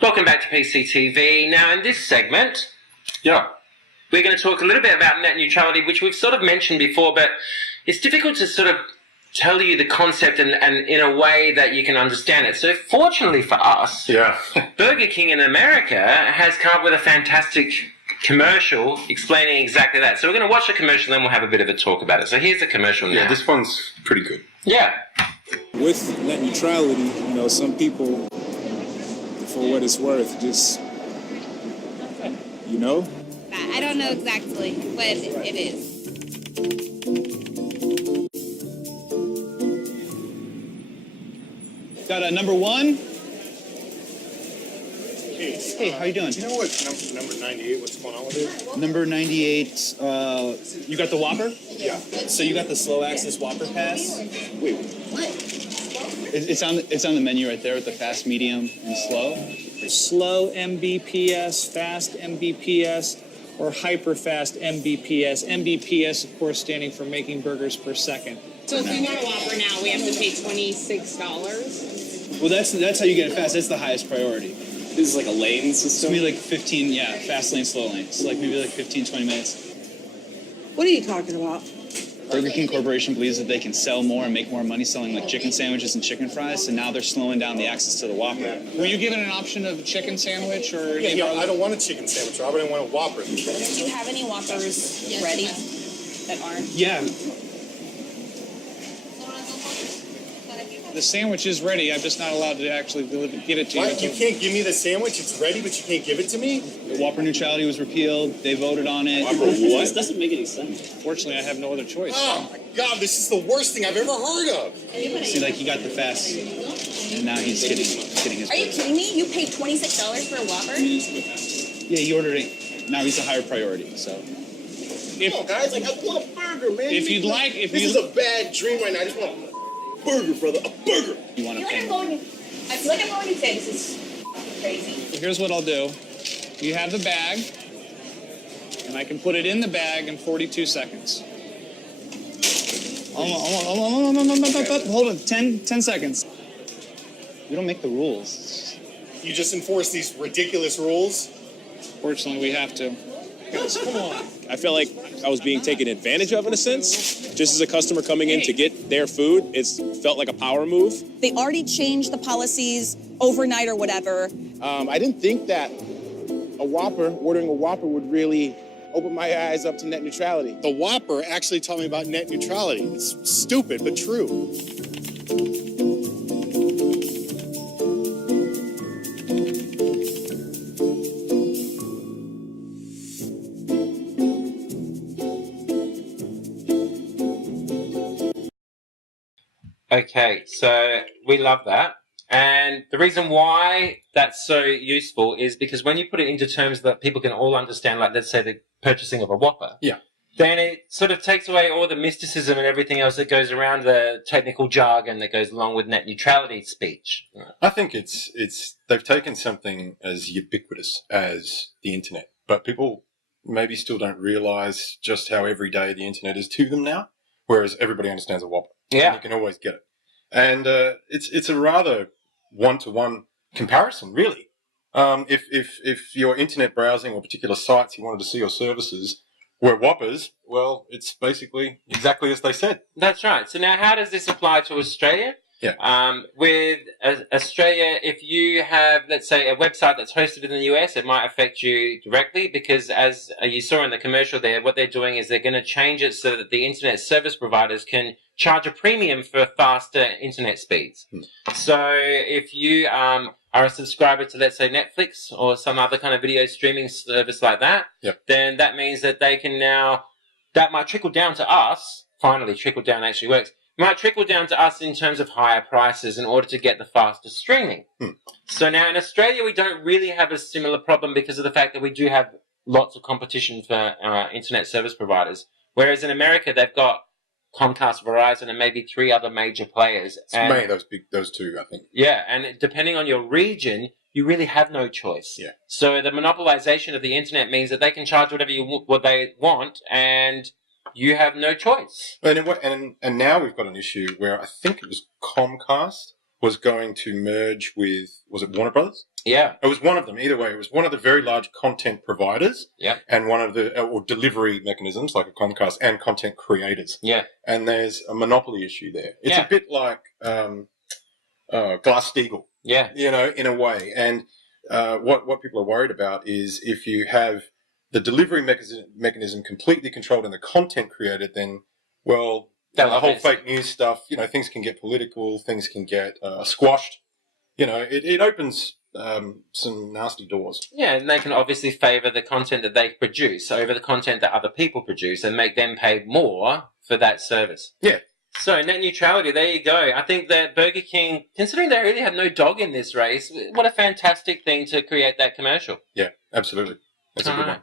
Welcome back to PCTV. Now, in this segment, we're going to talk a little bit about net neutrality, which we've sort of mentioned before, but it's difficult to sort of tell you the concept and in a way that you can understand it. So, fortunately for us, Burger King in America has come up with a fantastic commercial explaining exactly that. So, we're going to watch the commercial, then we'll have a bit of a talk about it. So, here's the commercial now. Yeah, this one's pretty good. Yeah. With net neutrality, some people, for what it's worth, just, I don't know exactly what it is. Got a number one. Hey, how you doing? Do you know what number 98, what's going on with it? Number 98, you got the Whopper? Yeah. So you got the slow access Whopper pass? Wait, what? It's on the menu right there with the fast, medium, and slow. Slow Mbps, fast Mbps, or hyper fast Mbps. Mbps, of course, standing for making burgers per second. So if we want a Whopper now, we have to pay $26? Well, that's how you get it fast. That's the highest priority. This is like a lane system? It's maybe like 15, fast lane, slow lane. So like maybe like 15, 20 minutes. What are you talking about? Burger King Corporation believes that they can sell more and make more money selling like chicken sandwiches and chicken fries, so now they're slowing down the access to the Whopper. Were you given an option of a chicken sandwich or? Yeah, I don't want a chicken sandwich, Robert. I want a Whopper. Do you have any Whoppers ready that aren't? Yeah. The sandwich is ready. I'm just not allowed to actually get it to you. What? You can't give me the sandwich? It's ready, but you can't give it to me? The Whopper neutrality was repealed. They voted on it. Whopper what? This doesn't make any sense. Fortunately, I have no other choice. Oh my God, this is the worst thing I've ever heard of. See, like he got the fast, and now he's getting his. Are you kidding me? You paid $26 for a Whopper? Yeah, he ordered it. Now he's a higher priority. So. Come on, guys, I want a burger, man. If you'd like, this is a bad dream right now. I just want a burger, brother, a burger. You want to pay? I feel like I'm going to say this is crazy. Here's what I'll do. You have the bag, and I can put it in the bag in 42 seconds. Hold on, 10 seconds. We don't make the rules. You just enforce these ridiculous rules? Fortunately, we have to. Guys, come on. I felt like I was being taken advantage of in a sense. Just as a customer coming in to get their food, it felt like a power move. They already changed the policies overnight or whatever. I didn't think that ordering a Whopper would really open my eyes up to net neutrality. The Whopper actually taught me about net neutrality. It's stupid, but true. Okay, so we love that. And the reason why that's so useful is because when you put it into terms that people can all understand, like let's say the purchasing of a Whopper, then it sort of takes away all the mysticism and everything else that goes around the technical jargon that goes along with net neutrality speech. I think it's they've taken something as ubiquitous as the internet, but people maybe still don't realize just how everyday the internet is to them now, whereas everybody understands a Whopper. Yeah. And you can always get it. And it's a rather one-to-one comparison, really. If your internet browsing or particular sites you wanted to see your services were Whoppers, well, it's basically exactly as they said. That's right. So now how does this apply to Australia? Yeah. With Australia, if you have, let's say, a website that's hosted in the US, it might affect you directly because, as you saw in the commercial there, what they're doing is they're going to change it so that the internet service providers can charge a premium for faster internet speeds. So if you are a subscriber to, let's say, Netflix or some other kind of video streaming service like that, then that means that they can now, that might trickle down to us, finally trickle down actually works, might trickle down to us in terms of higher prices in order to get the faster streaming. So now in Australia, we don't really have a similar problem because of the fact that we do have lots of competition for internet service providers. Whereas in America, they've got Comcast, Verizon, and maybe 3 other major players. Mainly those two, I think. Yeah, and depending on your region, you really have no choice. Yeah. So the monopolization of the internet means that they can charge whatever what they want, and you have no choice. And now we've got an issue where I think it was Comcast was going to merge with, was it Warner Brothers? Yeah. It was one of them. Either way, it was one of the very large content providers. Yeah. And one of the or delivery mechanisms like a Comcast and content creators. Yeah. And there's a monopoly issue there. It's a bit like Glass-Steagall. Yeah. You know, in a way. And what people are worried about is if you have the delivery mechanism completely controlled and the content created, then, well, the whole fake news stuff, you know, things can get political, things can get squashed. You know, it opens some nasty doors. Yeah, and they can obviously favour the content that they produce over the content that other people produce and make them pay more for that service. Yeah. So, net neutrality, there you go. I think that Burger King, considering they really had no dog in this race, what a fantastic thing to create that commercial. Yeah, absolutely. That's a good one.